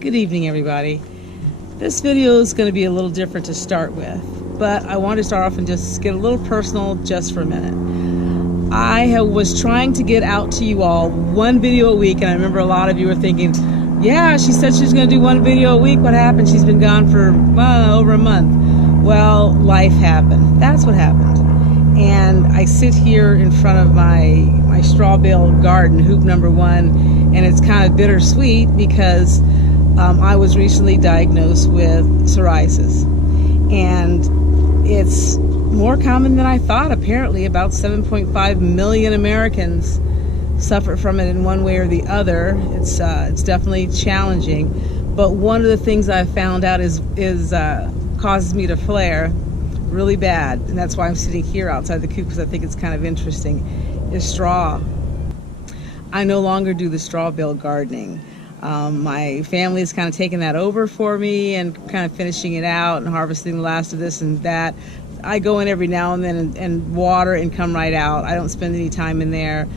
Good evening, everybody. This video is going to be a little different to start with, but I want to start off and just get a little personal just for a minute. I was trying to get out to you all one video a week, and I remember a lot of you were thinking, yeah, she said she was going to do one video a week. What happened? She's been gone for over a month. Well, life happened. That's what happened. And I sit here in front of my straw bale garden, hoop number 1, and it's kind of bittersweet because I was recently diagnosed with psoriasis, and it's more common than I thought. Apparently, about 7.5 million Americans suffer from it in one way or the other. It's definitely challenging, but one of the things I found out is causes me to flare really bad, and that's why I'm sitting here outside the coop, because I think it's kind of interesting, is straw. I no longer do the straw bale gardening. My family is kind of taking that over for me and kind of finishing it out and harvesting the last of this and that. I go in every now and then and water and come right out. I don't spend any time in there.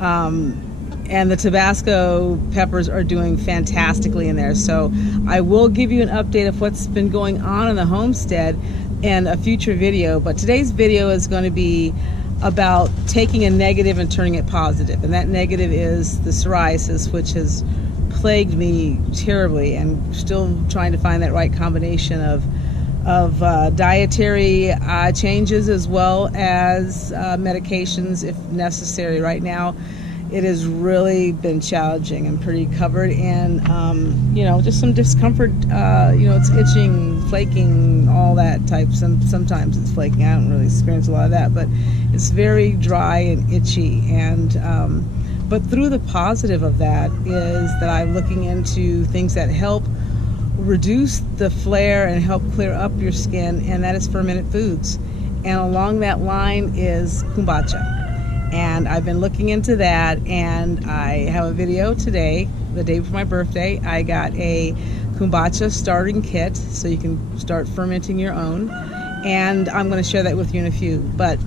And the Tabasco peppers are doing fantastically in there. So I will give you an update of what's been going on in the homestead in a future video. But today's video is going to be about taking a negative and turning it positive. And that negative is the psoriasis, which has plagued me terribly, and still trying to find that right combination of dietary changes as well as medications if necessary. Right now it has really been challenging. I'm pretty covered in just some discomfort. It's itching, flaking, all that type. Sometimes it's flaking. I don't really experience a lot of that, but it's very dry and itchy. And but through the positive of that is that I'm looking into things that help reduce the flare and help clear up your skin, and that is fermented foods. And along that line is kombucha. And I've been looking into that, and I have a video today, the day before my birthday. I got a kombucha starting kit so you can start fermenting your own, and I'm going to share that with you in a few. But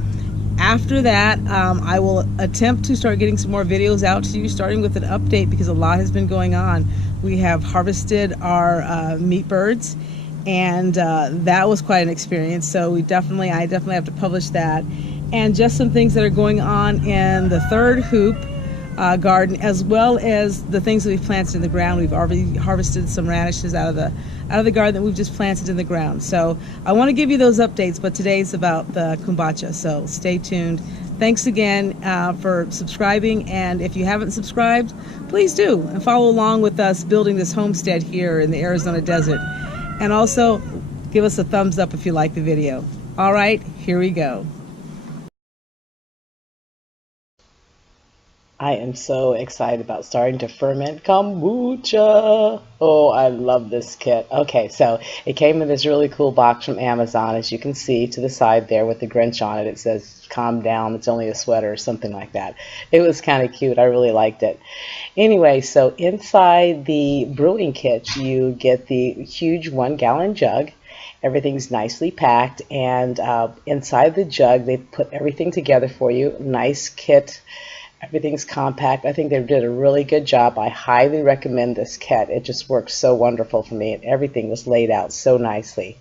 after that, I will attempt to start getting some more videos out to you, starting with an update, because a lot has been going on. We have harvested our meat birds, and that was quite an experience. So I definitely have to publish that. And just some things that are going on in the third hoop garden, as well as the things that we've planted in the ground. We've already harvested some radishes out of the garden that we've just planted in the ground. So I want to give you those updates, but today's about the kombucha, so stay tuned. Thanks again for subscribing, and if you haven't subscribed, please do, and follow along with us building this homestead here in the Arizona desert. And also give us a thumbs up if you like the video. All right, here we go. I am so excited about starting to ferment kombucha. Oh, I love this kit. Okay, so it came in this really cool box from Amazon, as you can see to the side there with the Grinch on it. It says, calm down, it's only a sweater, or something like that. It was kind of cute. I really liked it. Anyway, so inside the brewing kit, you get the huge 1-gallon jug. Everything's nicely packed, and inside the jug, they put everything together for you. Nice kit. Everything's compact. I think they did a really good job. I highly recommend this kit. It just works so wonderful for me, and everything was laid out so nicely.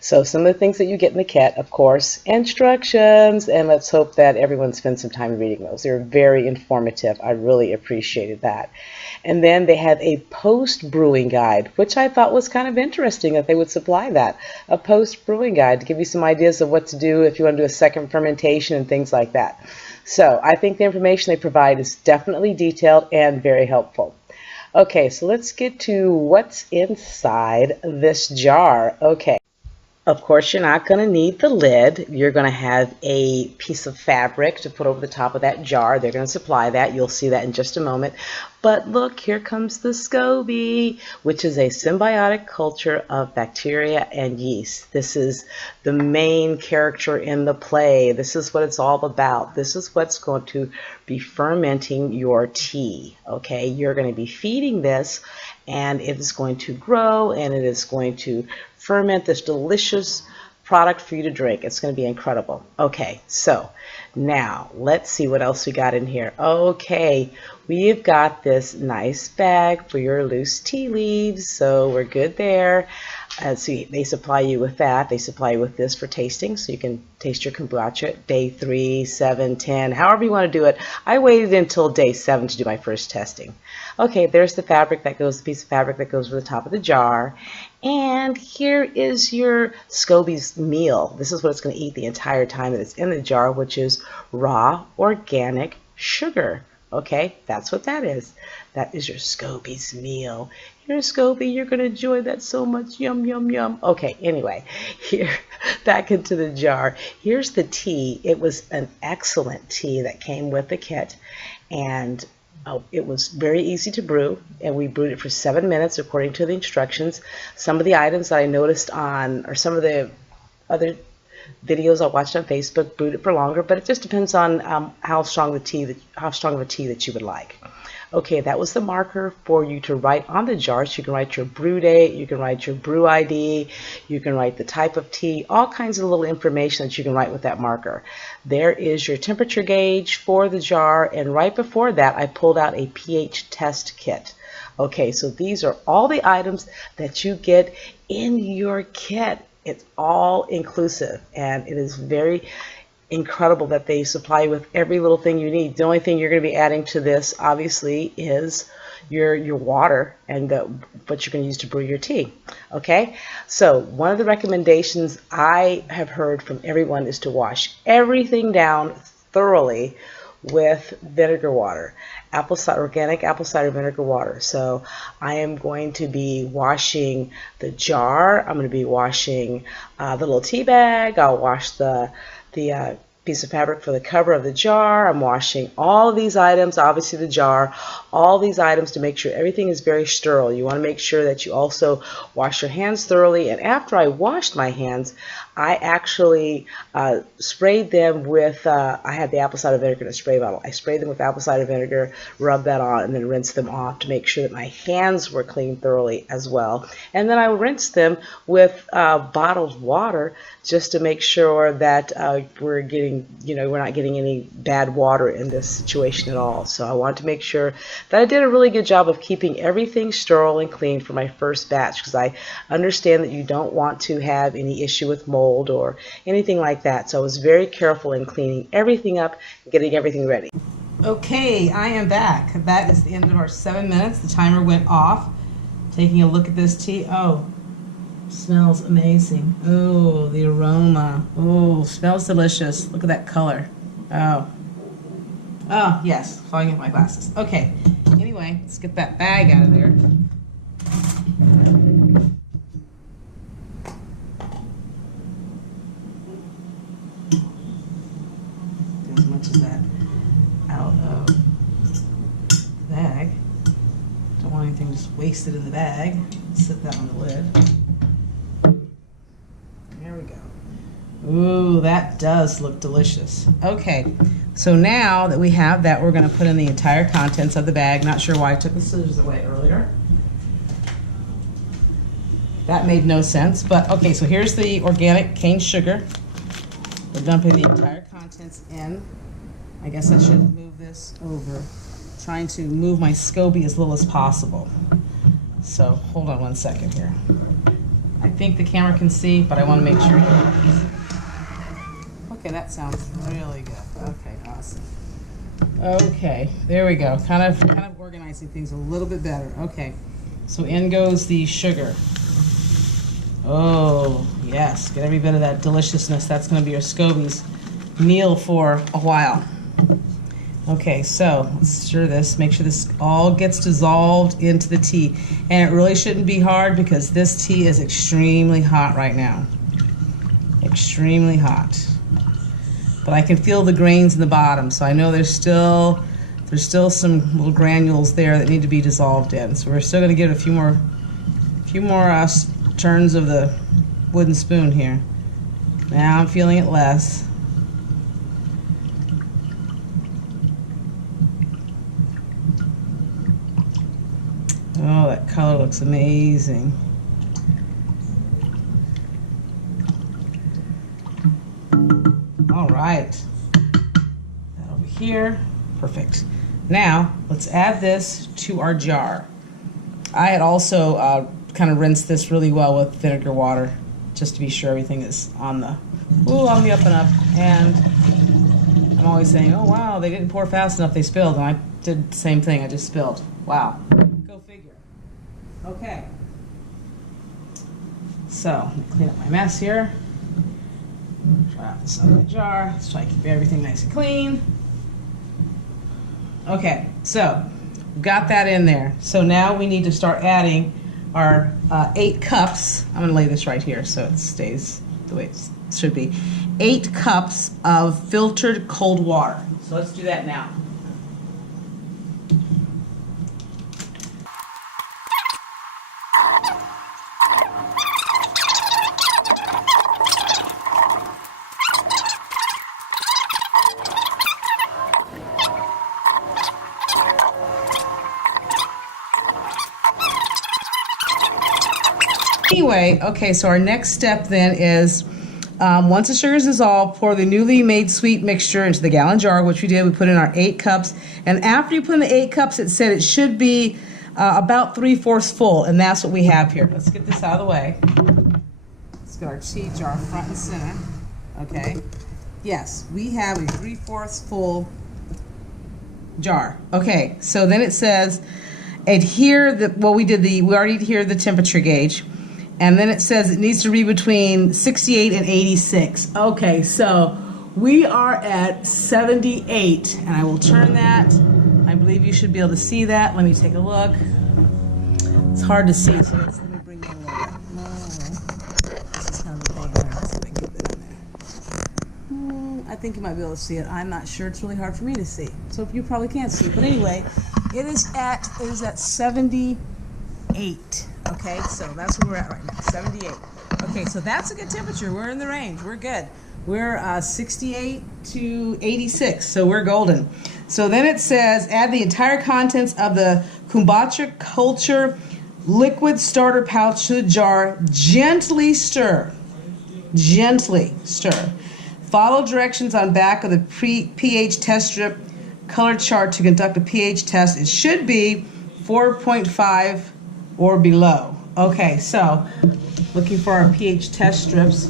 So some of the things that you get in the kit, of course, instructions, and let's hope that everyone spends some time reading those. They're very informative. I really appreciated that. And then they had a post-brewing guide, which I thought was kind of interesting that they would supply that. A post-brewing guide to give you some ideas of what to do if you want to do a second fermentation and things like that. So I think the information they provide is definitely detailed and very helpful. Okay, so let's get to what's inside this jar. Okay. Of course, you're not going to need the lid. You're going to have a piece of fabric to put over the top of that jar. They're going to supply that. You'll see that in just a moment. But look, here comes the SCOBY, which is a symbiotic culture of bacteria and yeast. This is the main character in the play. This is what it's all about. This is what's going to be fermenting your tea. Okay, you're going to be feeding this, and it is going to grow, and it is going to ferment this delicious product for you to drink. It's going to be incredible. Okay, so now let's see what else we got in here. Okay, we've got this nice bag for your loose tea leaves, so we're good there. So they supply you with that. They supply you with this for tasting, so you can taste your kombucha day 3, 7, 10, however you want to do it. I waited until day 7 to do my first testing. Okay, there's the fabric that goes, the piece of fabric that goes over the top of the jar. And here is your SCOBY's meal. This is what it's going to eat the entire time that it's in the jar, which is raw organic sugar. Okay, that's what that is. That is your SCOBY's meal. Here, SCOBY, you're going to enjoy that so much. Yum, yum, yum. Okay, anyway, here, back into the jar. Here's the tea. It was an excellent tea that came with the kit. And it was very easy to brew, and we brewed it for 7 minutes according to the instructions. Some of the items that I noticed on, or some of the other videos I watched on Facebook, brewed it for longer, but it just depends on how strong of a tea that you would like. Okay, that was the marker for you to write on the jar. So you can write your brew date, you can write your brew ID, you can write the type of tea, all kinds of little information that you can write with that marker. There is your temperature gauge for the jar, and right before that I pulled out a pH test kit. Okay, so these are all the items that you get in your kit. It's all inclusive, and it is very incredible that they supply you with every little thing you need. The only thing you're going to be adding to this, obviously, is your water and what you're going to use to brew your tea. Okay, so one of the recommendations I have heard from everyone is to wash everything down thoroughly with vinegar water, organic apple cider vinegar water. So I am going to be washing the jar. I'm going to be washing the little tea bag. I'll wash the piece of fabric for the cover of the jar. I'm washing all of these items, obviously the jar, all these items to make sure everything is very sterile. You want to make sure that you also wash your hands thoroughly. And after I washed my hands, I actually sprayed them with, I had the apple cider vinegar in a spray bottle. I sprayed them with apple cider vinegar, rubbed that on, and then rinsed them off to make sure that my hands were clean thoroughly as well. And then I rinsed them with bottled water just to make sure that we're not getting any bad water in this situation at all. So I wanted to make sure that I did a really good job of keeping everything sterile and clean for my first batch, because I understand that you don't want to have any issue with mold or anything like that. So I was very careful in cleaning everything up and getting everything ready. Okay, I am back. That is the end of our 7 minutes. The timer went off. Taking a look at this tea. Oh, smells amazing. Oh, the aroma. Oh, smells delicious. Look at that color. Oh. Oh, yes. Falling off my glasses. Okay. Anyway, let's get that bag out of there. Get as much of that out of the bag. Don't want anything just wasted in the bag. Set that on the lid. There we go. Ooh, that does look delicious. Okay, so now that we have that, we're going to put in the entire contents of the bag. Not sure why I took the scissors away earlier. That made no sense, but okay, so here's the organic cane sugar. We're dumping the entire contents in. I guess I should move this over. Trying to move my SCOBY as little as possible. So hold on one second here. I think the camera can see, but I want to make sure you all can see. Okay, that sounds really good. Okay, awesome. Okay, there we go. Kind of organizing things a little bit better. Okay, so in goes the sugar. Oh, yes, get every bit of that deliciousness. That's going to be your SCOBY's meal for a while. Okay, so let's stir this, make sure this all gets dissolved into the tea. And it really shouldn't be hard because this tea is extremely hot right now. Extremely hot. But I can feel the grains in the bottom, so I know there's still some little granules there that need to be dissolved in. So we're still going to give it a few more turns of the wooden spoon here. Now I'm feeling it less. Oh, that color looks amazing. right. That over here. Perfect. Now, let's add this to our jar. I had also kind of rinsed this really well with vinegar water, just to be sure everything is on the up and up. And I'm always saying, oh wow, they didn't pour fast enough, they spilled. And I did the same thing, I just spilled. Wow. Go figure. Okay. So, clean up my mess here. Dry off this other jar. Let's try to keep everything nice and clean. Okay, so we've got that in there. So now we need to start adding our 8 cups. I'm going to lay this right here so it stays the way it should be. 8 cups of filtered cold water. So let's do that now. Anyway, okay, so our next step then is once the sugar is dissolved, pour the newly made sweet mixture into the gallon jar, which we did. We put in our 8 cups. And after you put in the 8 cups, it said it should be about 3/4 full, and that's what we have here. Let's get this out of the way. Let's get our tea jar front and center. Okay. Yes, we have a 3/4 full jar. Okay, so then it says adhere we already adhered the temperature gauge. And then it says it needs to be between 68 and 86. Okay, so we are at 78, and I will turn that. I believe you should be able to see that. Let me take a look. It's hard to see, so let me bring that a little bit. This is kind of the thing. Let's see if I can get that in there. I think you might be able to see it. I'm not sure. It's really hard for me to see. So you probably can't see. But anyway, it is at 78. Okay, so that's where we're at right now, 78. Okay, so that's a good temperature. We're in the range. We're good. We're 68 to 86, so we're golden. So then it says, add the entire contents of the kombucha culture liquid starter pouch to the jar. Gently stir. Gently stir. Follow directions on back of the pH test strip color chart to conduct a pH test. It should be 4.5 or below. Okay, so looking for our pH test strips.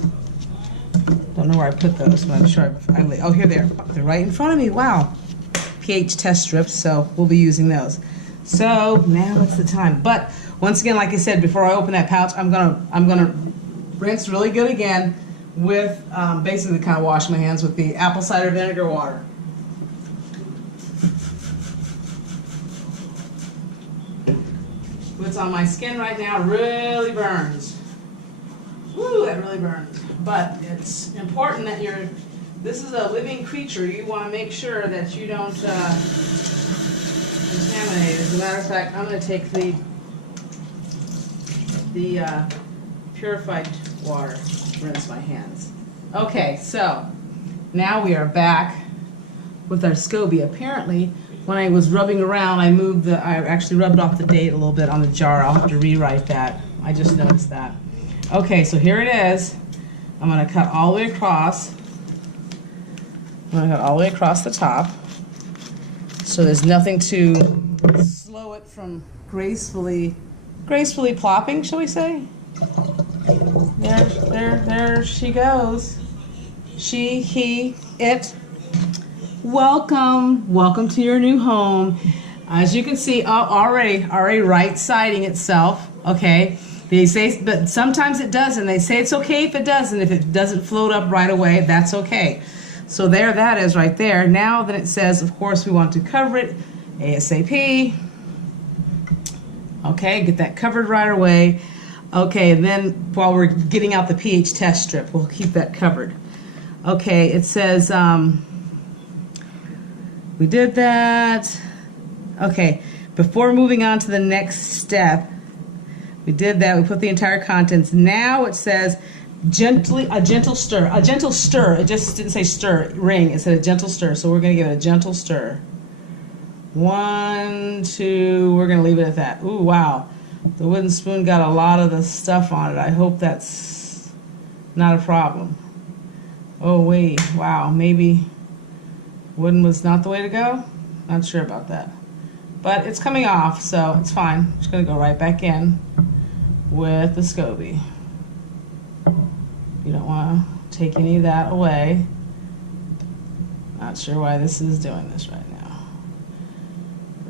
Don't know where I put those, but I'm sure oh, here they are. They're right in front of me. Wow. pH test strips, so we'll be using those. So now it's the time. But once again, like I said, before I open that pouch, I'm gonna rinse really good again with basically kind of wash my hands with the apple cider vinegar water. What's on my skin right now really burns. Woo, that really burns. But it's important that this is a living creature. You want to make sure that you don't contaminate it. As a matter of fact, I'm going to take the purified water to rinse my hands. Okay, so now we are back with our SCOBY. Apparently, when I was rubbing around, I actually rubbed off the date a little bit on the jar. I'll have to rewrite that. I just noticed that. Okay, so here it is. I'm going to cut all the way across. I'm going to cut all the way across the top. So there's nothing to slow it from gracefully plopping, shall we say? There she goes. She, he, it. Welcome to your new home. As you can see, already right-siding itself. Okay, they say, but sometimes it doesn't. They say it's okay if it doesn't. If it doesn't float up right away, that's okay. So there that is right there. Now that it says, of course, we want to cover it ASAP. Okay, get that covered right away. Okay, and then while we're getting out the pH test strip, we'll keep that covered. Okay, it says. We did that. Okay, before moving on to the next step, we did that. We put the entire contents. Now it says a gentle stir. It just didn't say stir, ring. It said a gentle stir. So we're going to give it a gentle stir. 1, 2, we're going to leave it at that. Ooh, wow. The wooden spoon got a lot of the stuff on it. I hope that's not a problem. Oh wait, wow, maybe wooden was not the way to go? Not sure about that. But it's coming off, so it's fine. I'm just gonna go right back in with the SCOBY. You don't wanna take any of that away. Not sure why this is doing this right now.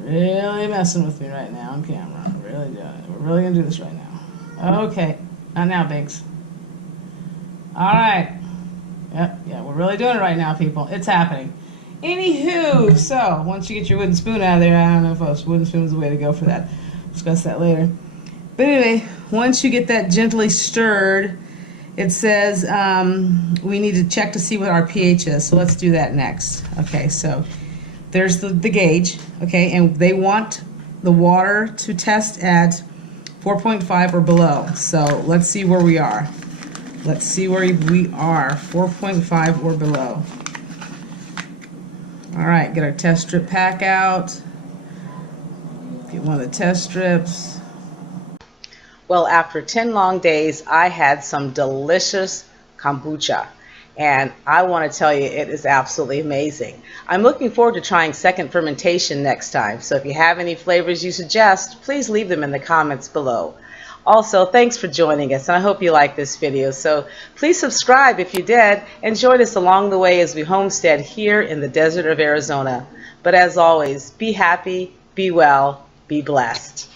Really messing with me right now on camera. Really doing it. We're really gonna do this right now. Okay, not now, Biggs. All right. Yep, yeah, we're really doing it right now, people. It's happening. Anywho, so once you get your wooden spoon out of there, I don't know if a wooden spoon is the way to go for that. Discuss that later. But anyway, once you get that gently stirred, it says we need to check to see what our pH is. So let's do that next. Okay, so there's the gauge, okay, and they want the water to test at 4.5 or below. So let's see where we are. Let's see where we are, 4.5 or below. All right, get our test strip pack out. Get one of the test strips. Well, after 10 long days, I had some delicious kombucha. And I want to tell you, it is absolutely amazing. I'm looking forward to trying second fermentation next time. So if you have any flavors you suggest, please leave them in the comments below. Also, thanks for joining us, and I hope you like this video. So please subscribe if you did, and join us along the way as we homestead here in the desert of Arizona. But as always, be happy, be well, be blessed.